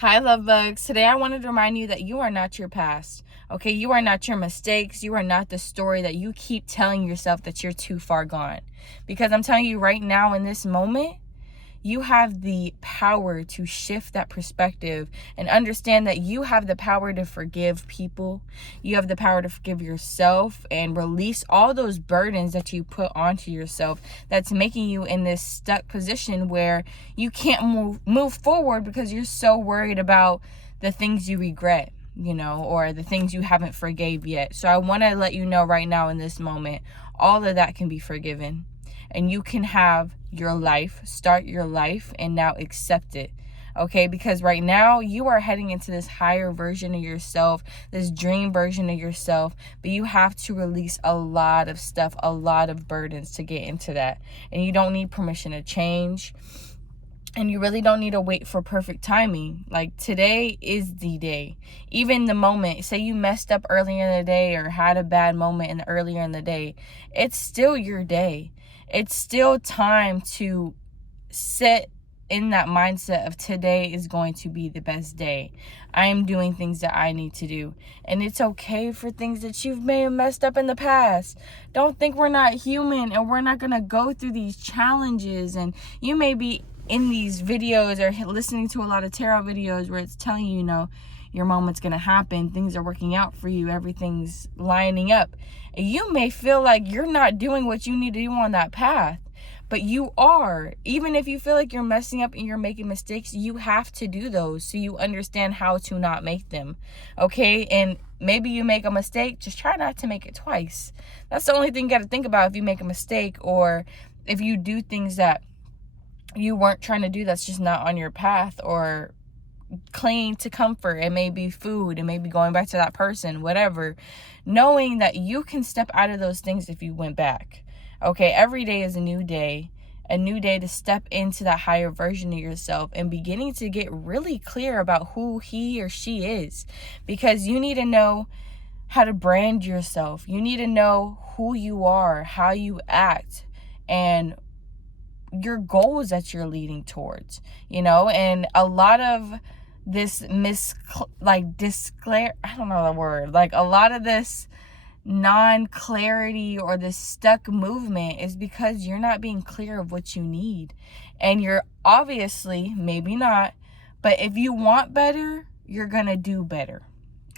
Hi, love bugs. Today I wanted to remind you that you are not your past. Okay, you are not your mistakes. You are not the story that you keep telling yourself that you're too far gone. Because I'm telling you right now in this moment, you have the power to shift that perspective and understand that you have the power to forgive people. You have the power to forgive yourself and release all those burdens that you put onto yourself that's making you in this stuck position where you can't move forward because you're so worried about the things you regret, or the things you haven't forgave yet. So I want to let you know right now in this moment, all of that can be forgiven. And you can have your life, start your life, and now accept it. Okay, because right now you are heading into this higher version of yourself, this dream version of yourself, but you have to release a lot of stuff, a lot of burdens to get into that. And you don't need permission to change. And you really don't need to wait for perfect timing. Like, today is the day. Even the moment, say you messed up earlier in the day or had a bad moment earlier in the day, it's still your day. It's still time to sit in that mindset of today is going to be the best day. I am doing things that I need to do. And it's okay for things that you may have messed up in the past. Don't think we're not human and we're not going to go through these challenges. And you may be in these videos or listening to a lot of tarot videos where it's telling you, your moment's going to happen. Things are working out for you. Everything's lining up. And you may feel like you're not doing what you need to do on that path. But you are. Even if you feel like you're messing up and you're making mistakes, you have to do those so you understand how to not make them. Okay? And maybe you make a mistake, just try not to make it twice. That's the only thing you got to think about if you make a mistake, or if you do things that you weren't trying to do that's just not on your path, or clinging to comfort. It may be food, it may be going back to that person, whatever. Knowing that you can step out of those things if you went back. Okay, every day is a new day to step into that higher version of yourself and beginning to get really clear about who he or she is. Because you need to know how to brand yourself. You need to know who you are, how you act, and your goals that you're leading towards, and a lot of this I don't know the word, like a lot of this non-clarity or this stuck movement is because you're not being clear of what you need. And you're obviously, maybe not, but if you want better, you're gonna do better.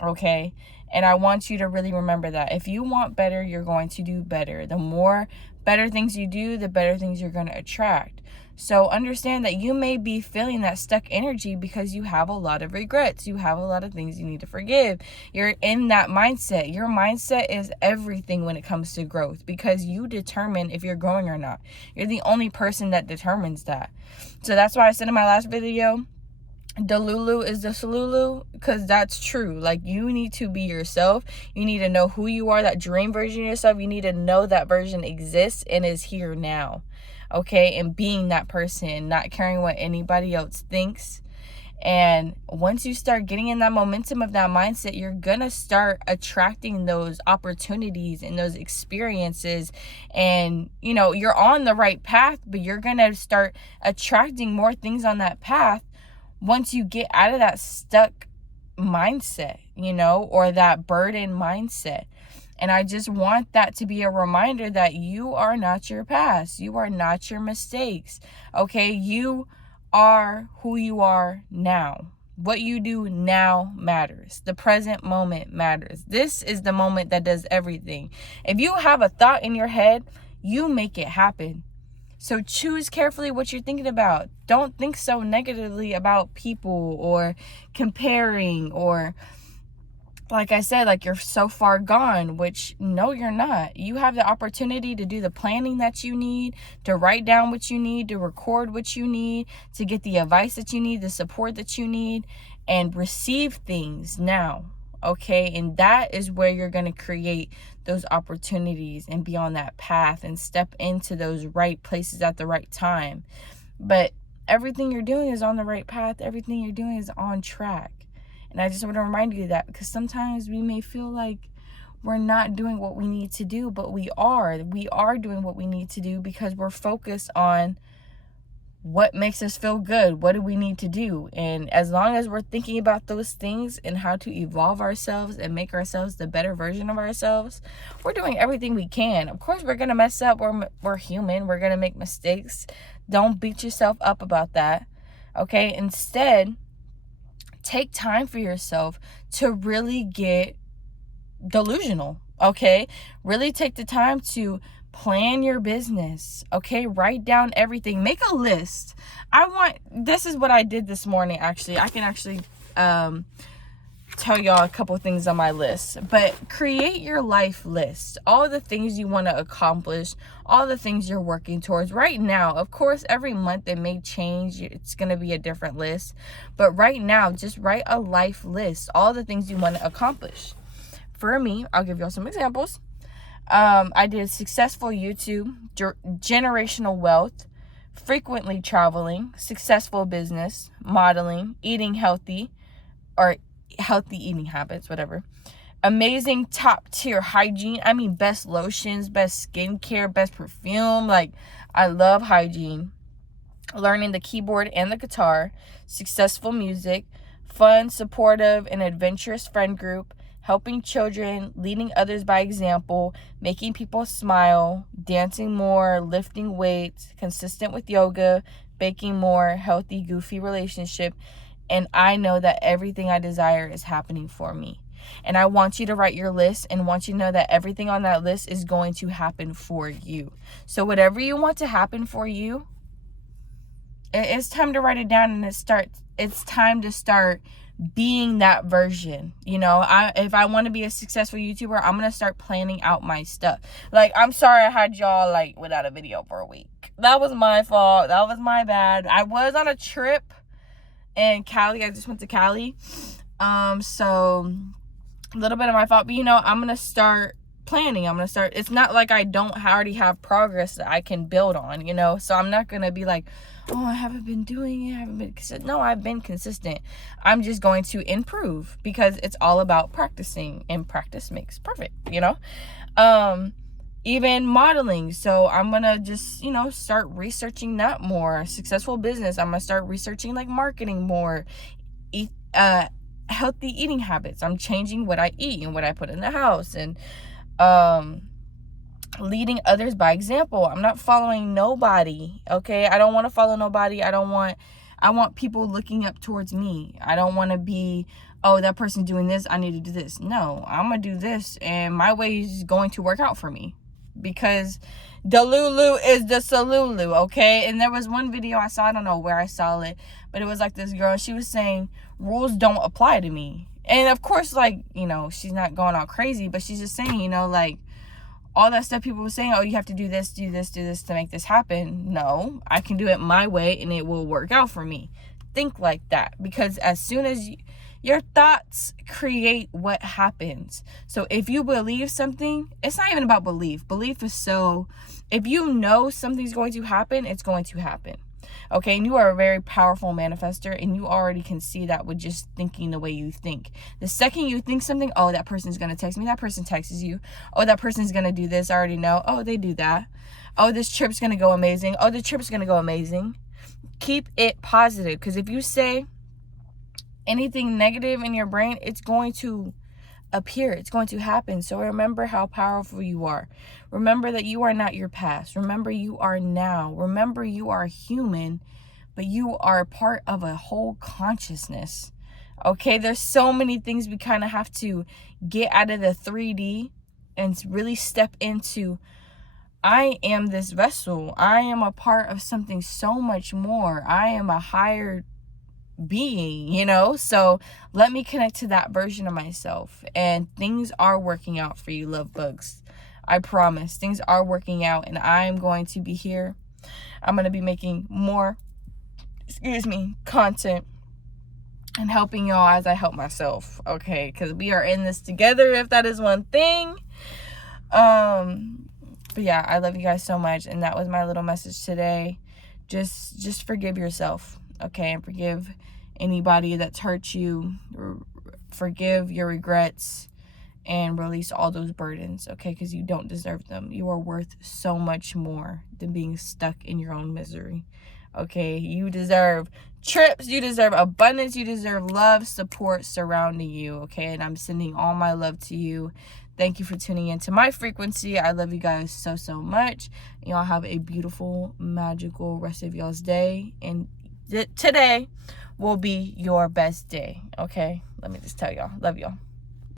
Okay? And I want you to really remember that. If you want better, you're going to do better. The more better things you do, the better things you're going to attract. So understand that you may be feeling that stuck energy because you have a lot of regrets. You have a lot of things you need to forgive. You're in that mindset. Your mindset is everything when it comes to growth, because you determine if you're growing or not. You're the only person that determines that. So that's why I said in my last video, Delulu is the Salulu, because that's true. Like, you need to be yourself. You need to know who you are, that dream version of yourself. You need to know that version exists and is here now. Okay? And being that person, not caring what anybody else thinks. And once you start getting in that momentum of that mindset, you're going to start attracting those opportunities and those experiences. And, you're on the right path, but you're going to start attracting more things on that path once you get out of that stuck mindset, or that burden mindset. And I just want that to be a reminder that you are not your past. You are not your mistakes. Okay? You are who you are now. What you do now matters. The present moment matters. This is the moment that does everything. If you have a thought in your head, you make it happen. So choose carefully what you're thinking about. Don't think so negatively about people or comparing, or, like I said, like you're so far gone, which no, you're not. You have the opportunity to do the planning that you need, to write down what you need, to record what you need, to get the advice that you need, the support that you need, and receive things now. Okay? And that is where you're going to create those opportunities and be on that path and step into those right places at the right time. But everything you're doing is on the right path. Everything you're doing is on track. And I just want to remind you of that, because sometimes we may feel like we're not doing what we need to do, but we are. We are doing what we need to do because we're focused on what makes us feel good? What do we need to do? And as long as we're thinking about those things and how to evolve ourselves and make ourselves the better version of ourselves, we're doing everything we can. Of course, we're going to mess up. We're human. We're going to make mistakes. Don't beat yourself up about that. Okay? Instead, take time for yourself to really get delusional. Okay? Really take the time to plan your business. Okay? Write down everything. Make a list. This is what I did this morning, actually. I can actually tell y'all a couple things on my list. But create your life list. All the things you want to accomplish. All the things you're working towards right now. Of course, every month it may change. It's going to be a different list. But right now, just write a life list. All the things you want to accomplish. For me, I'll give y'all some examples. I did successful YouTube, generational wealth, frequently traveling, successful business, modeling, eating healthy, or healthy eating habits, whatever. Amazing top tier hygiene. I mean, best lotions, best skincare, best perfume. Like, I love hygiene. Learning the keyboard and the guitar, successful music, fun, supportive, and adventurous friend group, helping children, leading others by example, making people smile, dancing more, lifting weights, consistent with yoga, baking more, healthy, goofy relationship. And I know that everything I desire is happening for me. And I want you to write your list and want you to know that everything on that list is going to happen for you. So whatever you want to happen for you, it's time to write it down, and it's time to start being that version. You know, if I want to be a successful YouTuber, I'm going to start planning out my stuff. Like, I'm sorry I had y'all like without a video for a week. That was my fault. That was my bad. I was on a trip in Cali. I just went to Cali. So a little bit of my fault, but you know, I'm going to start planning. It's not like I don't already have progress that I can build on, you know? So I'm not going to be like, oh, I haven't been doing it. I haven't been consistent. No, I've been consistent. I'm just going to improve because it's all about practicing, and practice makes perfect, you know? Even modeling. So I'm going to just, you know, start researching that more. Successful business. I'm going to start researching like marketing more. Healthy eating habits. I'm changing what I eat and what I put in the house, and leading others by example. I'm not following nobody. Okay, I don't want to follow nobody. I want people looking up towards me. I don't want to be, oh, that person doing this, I need to do this. No, I'm gonna do this, and my way is going to work out for me, because the Lulu is the Salulu. Okay. And there was one video I saw, I don't know where I saw it, but it was like this girl, she was saying rules don't apply to me. And of course, like, you know, she's not going all crazy, but she's just saying, you know, like, all that stuff people were saying, oh, you have to do this to make this happen. No, I can do it my way and it will work out for me. Think like that, because as soon as your thoughts create what happens. So if you believe something, it's not even about belief. Belief is if you know something's going to happen, it's going to happen. Okay, and you are a very powerful manifester, and you already can see that with just thinking the way you think. The second you think something, oh, that person's going to text me, that person texts you. Oh, that person's going to do this, I already know. Oh, they do that. Oh, this trip's going to go amazing. Oh, the trip's going to go amazing. Keep it positive, because if you say anything negative in your brain, it's going to appear. It's going to happen. So remember how powerful you are. Remember that you are not your past. Remember you are now. Remember you are human, but you are part of a whole consciousness. Okay, there's so many things we kind of have to get out of the 3D and really step into, I am this vessel. I am a part of something so much more. I am a higher being, you know? So let me connect to that version of myself, and things are working out for you, love bugs. I promise things are working out, and I'm going to be here. I'm going to be making more content and helping y'all as I help myself. Okay, because we are in this together, if that is one thing. But yeah, I love you guys so much, and that was my little message today. Just forgive yourself. Okay, and forgive anybody that's hurt you. Forgive your regrets and release all those burdens, okay? Because you don't deserve them. You are worth so much more than being stuck in your own misery. Okay, you deserve trips, you deserve abundance, you deserve love, support surrounding you. Okay, and I'm sending all my love to you. Thank you for tuning into my frequency. I love you guys so, so much. Y'all have a beautiful, magical rest of y'all's day. And today will be your best day. Okay, let me just tell y'all. Love y'all.